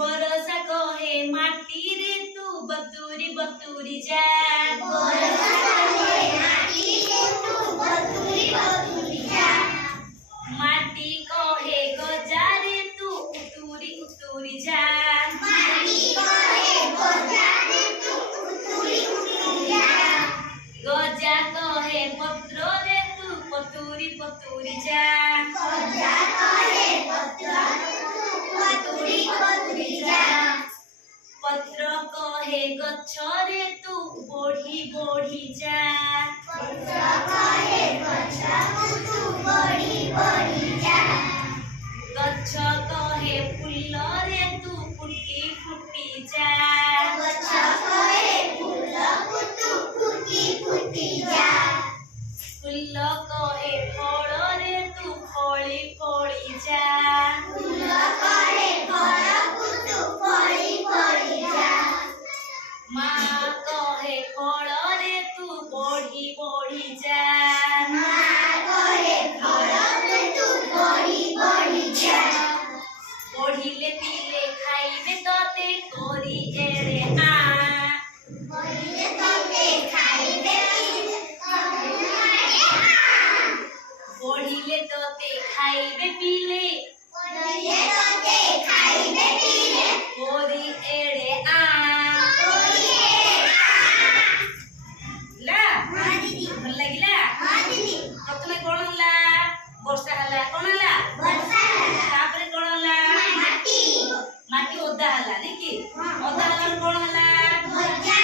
बरसा कहे माटी रे तू बतूरी बतूरी जा बरसा कहे माटी रे तू बतूरी बतूरी जा माटी कहे गजा रे तू उतूरी उतूरी जा माटी कहे गजा रे तू उतूरी उतूरी जा गजा कहे पत्र रे तू पतूरी पतूरी जा गजा कहे पत्र पतूरी पतूरी जा पत्र कहे गछ रे तू बढ़ी बढ़ी जा पत्र कहे गछ तू बढ़ी बढ़ी जा गछ कहे फूल रे तू फुटी फुटी जा गछ कहे फूल तू फुटी फुटी जा फूल कहे फल रे तू फली फली जा फूल कहे फल तू फली फली जा माँ कहे फल रे तू बढ़ी बढ़ी जा माँ कहे फल तू बढ़ी बढ़ी जा बढ़िले पीले खाइबे तते करी एरे आ बढ़िले तते खाइबे बढ़िले तते खाइबे पीले बढ़िले तते खाइबे पीले करी एरे आ ला हाँ दीदी ଭଲ ଲାଗିଲା हाँ दीदी ପ୍ରଥମେ କଣ ହେଲା ବର୍ଷା ହେଲା କଣ ହେଲା वर्षा होला ତାପରେ କଣ ହେଲା माटी ମାଟି ଓଦା ହେଲା ନାଇଁ କି ହଁ। ଓଦା ହେଲାରୁ କଣ ହେଲା गजा